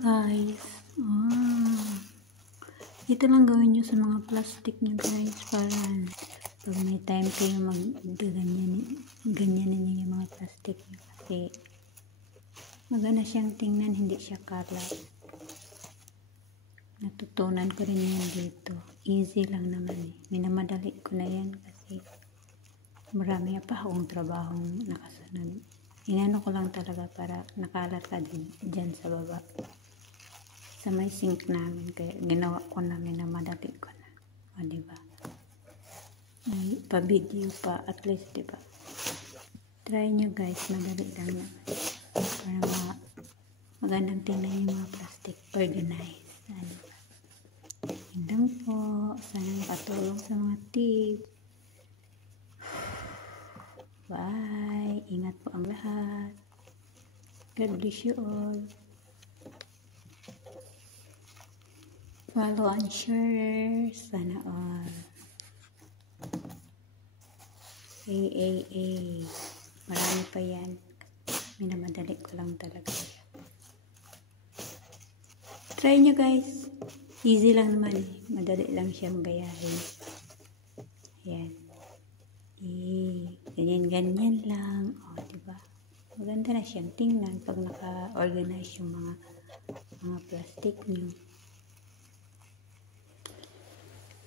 guys. Ito lang gawin nyo sa mga plastic nyo guys, para pag may time kayo ganyan ninyo yung mga plastic nyo, kasi maganda siyang tingnan, hindi siya kalat. Natutunan ko rin yan dito. Easy lang naman eh. Minamadali ko na yan kasi marami pa akong trabahong nakasunod. Inano ko lang talaga para nakalat ka din dyan sa baba. Sa may sink namin, kaya ginawa ko na, minamadali ko na. O diba? May pa-video pa, at least diba? Try nyo guys, madali lang naman. Para magandang tingnan yung mga plastic, organized. Ano ba? Yun lang po. Sana makatulong sa mga tips. Bye! Ingat po ang lahat. God bless you all. Follow and share. Sana all. AAA. Marami pa yan. Minamadali ko lang talaga. Try nyo guys. Easy lang naman eh. Madali lang siyang gayahin. Ayan. Ganyan-ganyan lang. O, diba? Maganda na siyang tingnan pag naka-organize yung mga plastic nyo.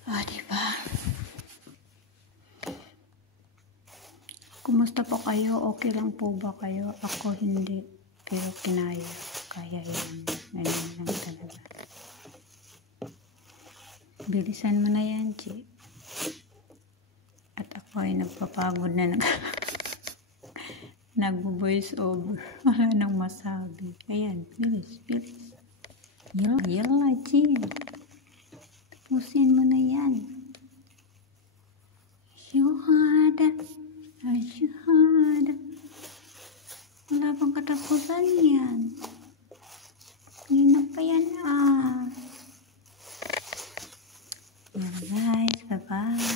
O, diba? Kumusta po kayo? Okay lang po ba kayo? Ako hindi. Pero kinaya. Kaya yan. Ganyan lang talaga. Bilisan mo na yan, Chi. At ako ay nagpapagod na nagbo-voice over. Wala nang masabi. Ayan, bilis. Yala, Chi. Tapusin mo na yan. Syuhada. Wala bang katapusan yan? Hindi pa yan, Yan guys, bye-bye.